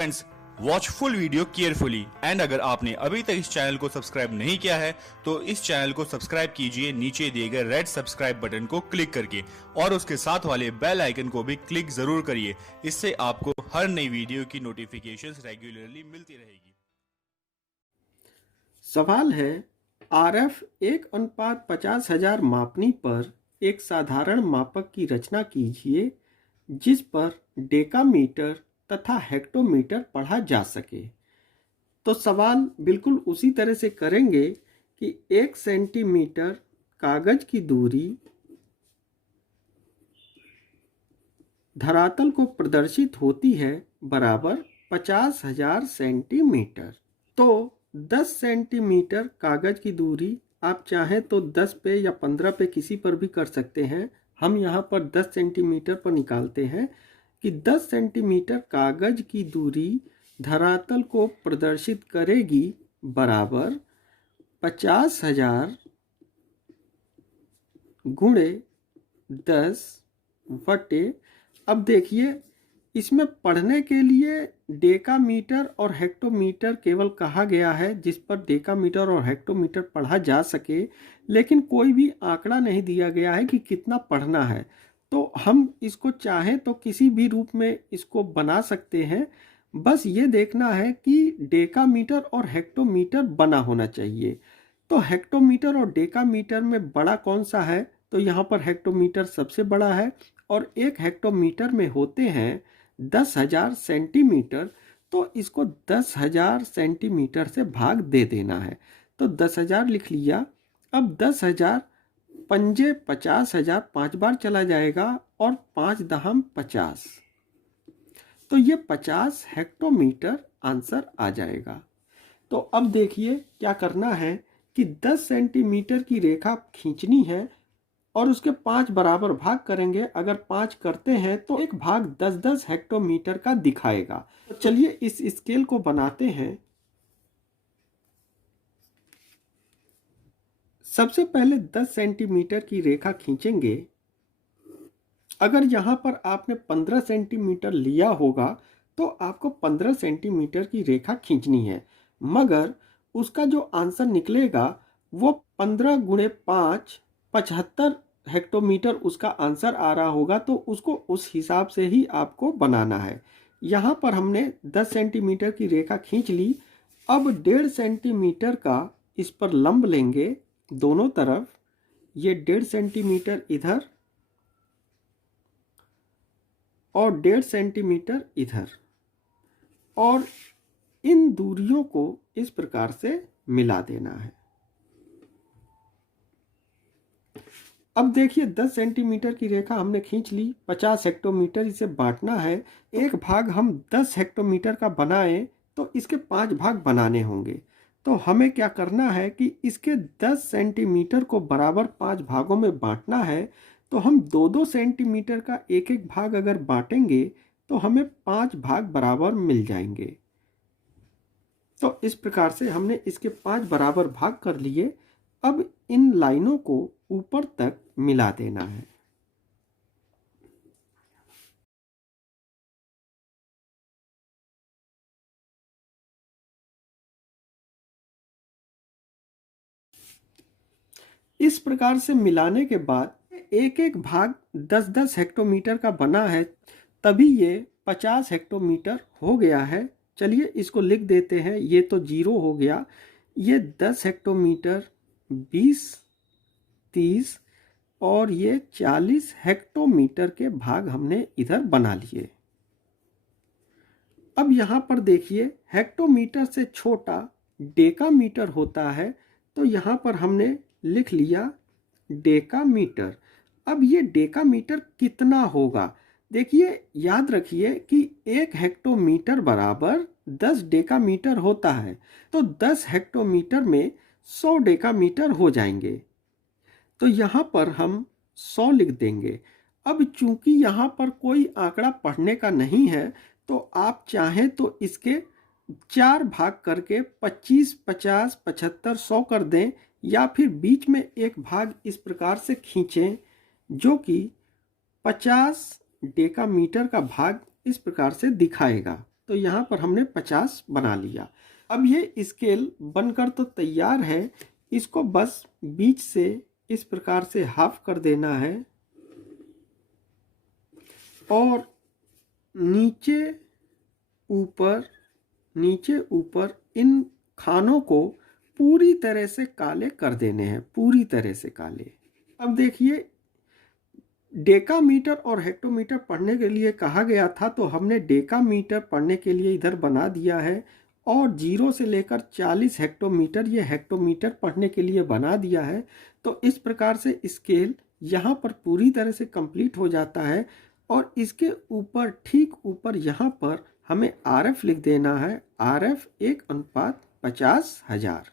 Friends, watch full video carefully and अगर आपने अभी तक इस चैनल को सब्सक्राइब नहीं किया है तो इस चैनल को सब्सक्राइब कीजिए नीचे दिए गए रेड सब्सक्राइब बटन को क्लिक करके और उसके साथ वाले बेल आइकन को भी क्लिक जरूर करिए। इससे आपको हर नई वीडियो की नोटिफिकेशंस रेगुलरली मिलती रहेगी। सवाल है, RF 1:50,000 मापनी पर एक साधारण मापक की रचना कीजिए जिस पर डेकामीटर तथा हेक्टोमीटर पढ़ा जा सके। तो सवाल बिल्कुल उसी तरह से करेंगे कि 1 सेंटीमीटर कागज की दूरी धरातल को प्रदर्शित होती है बराबर 50,000 सेंटीमीटर। तो 10 सेंटीमीटर कागज की दूरी आप चाहें तो 10 पे या 15 पे किसी पर भी कर सकते हैं। हम यहाँ पर 10 सेंटीमीटर पर निकालते हैं कि 10 सेंटीमीटर कागज की दूरी धरातल को प्रदर्शित करेगी बराबर 50,000 गुणे 10 बटे। अब देखिए, इसमें पढ़ने के लिए डेकामीटर और हेक्टोमीटर केवल कहा गया है जिस पर डेकामीटर और हेक्टोमीटर पढ़ा जा सके, लेकिन कोई भी आंकड़ा नहीं दिया गया है कि कितना पढ़ना है। तो हम इसको चाहें तो किसी भी रूप में इसको बना सकते हैं। बस ये देखना है कि डेकामीटर और हेक्टोमीटर बना होना चाहिए। तो हेक्टोमीटर और डेकामीटर में बड़ा कौन सा है? तो यहाँ पर हेक्टोमीटर सबसे बड़ा है और एक हेक्टोमीटर में होते हैं 10,000 सेंटीमीटर। तो इसको 10,000 सेंटीमीटर से भाग दे देना है। तो 10,000 लिख लिया। अब 10,000 पंजे 50,000 5 बार चला जाएगा और 5 दहम 50। तो ये 50 हेक्टोमीटर आंसर आ जाएगा। तो अब देखिए क्या करना है कि 10 सेंटीमीटर की रेखा खींचनी है और उसके 5 बराबर भाग करेंगे। अगर 5 करते हैं तो एक भाग 10-10 हेक्टोमीटर का दिखाएगा। तो चलिए इस स्केल को बनाते हैं। सबसे पहले 10 सेंटीमीटर की रेखा खींचेंगे। अगर यहाँ पर आपने 15 सेंटीमीटर लिया होगा तो आपको 15 सेंटीमीटर की रेखा खींचनी है, मगर उसका जो आंसर निकलेगा वो 15 गुणे 5 75 हेक्टोमीटर उसका आंसर आ रहा होगा। तो उसको उस हिसाब से ही आपको बनाना है। यहाँ पर हमने 10 सेंटीमीटर की रेखा खींच ली। अब 1.5 सेंटीमीटर का इस पर लंब लेंगे दोनों तरफ। ये 1.5 सेंटीमीटर इधर और 1.5 सेंटीमीटर इधर, और इन दूरियों को इस प्रकार से मिला देना है। अब देखिए 10 सेंटीमीटर की रेखा हमने खींच ली। 50 हेक्टोमीटर इसे बांटना है। एक भाग हम 10 हेक्टोमीटर का बनाएं तो इसके 5 भाग बनाने होंगे। तो हमें क्या करना है कि इसके 10 सेंटीमीटर को बराबर 5 भागों में बांटना है। तो हम 2-2 सेंटीमीटर का एक एक भाग अगर बांटेंगे तो हमें 5 भाग बराबर मिल जाएंगे। तो इस प्रकार से हमने इसके 5 बराबर भाग कर लिए। अब इन लाइनों को ऊपर तक मिला देना है। इस प्रकार से मिलाने के बाद एक एक भाग 10-10 हेक्टोमीटर का बना है, तभी ये 50 हेक्टोमीटर हो गया है। चलिए इसको लिख देते हैं। ये तो 0 हो गया। ये 10 हेक्टोमीटर, 20, 30 और ये 40 हेक्टोमीटर के भाग हमने इधर बना लिए। अब यहाँ पर देखिए, हेक्टोमीटर से छोटा डेकामीटर होता है। तो यहाँ पर हमने लिख लिया डेकामीटर। अब ये डेकामीटर कितना होगा? देखिए, याद रखिए कि 1 हेक्टोमीटर बराबर 10 डेकामीटर होता है। तो 10 हेक्टोमीटर में 100 डेकामीटर हो जाएंगे। तो यहाँ पर हम 100 लिख देंगे। अब चूंकि यहाँ पर कोई आंकड़ा पढ़ने का नहीं है तो आप चाहें तो इसके 4 भाग करके 25, 50, 75, 100 कर दें, या फिर बीच में एक भाग इस प्रकार से खींचें जो कि 50 डेकामीटर का भाग इस प्रकार से दिखाएगा। तो यहाँ पर हमने 50 बना लिया। अब ये स्केल बनकर तो तैयार है, इसको बस बीच से इस प्रकार से हाफ कर देना है और नीचे ऊपर इन खानों को पूरी तरह से काले कर देने हैं, पूरी तरह से काले। अब देखिए, डेकामीटर और हेक्टोमीटर पढ़ने के लिए कहा गया था, तो हमने डेकामीटर पढ़ने के लिए इधर बना दिया है और 0 से लेकर 40 हेक्टोमीटर ये हेक्टोमीटर पढ़ने के लिए बना दिया है। तो इस प्रकार से स्केल यहाँ पर पूरी तरह से कंप्लीट हो जाता है और इसके ऊपर, ठीक ऊपर यहाँ पर हमें RF लिख देना है। RF 1:50,000।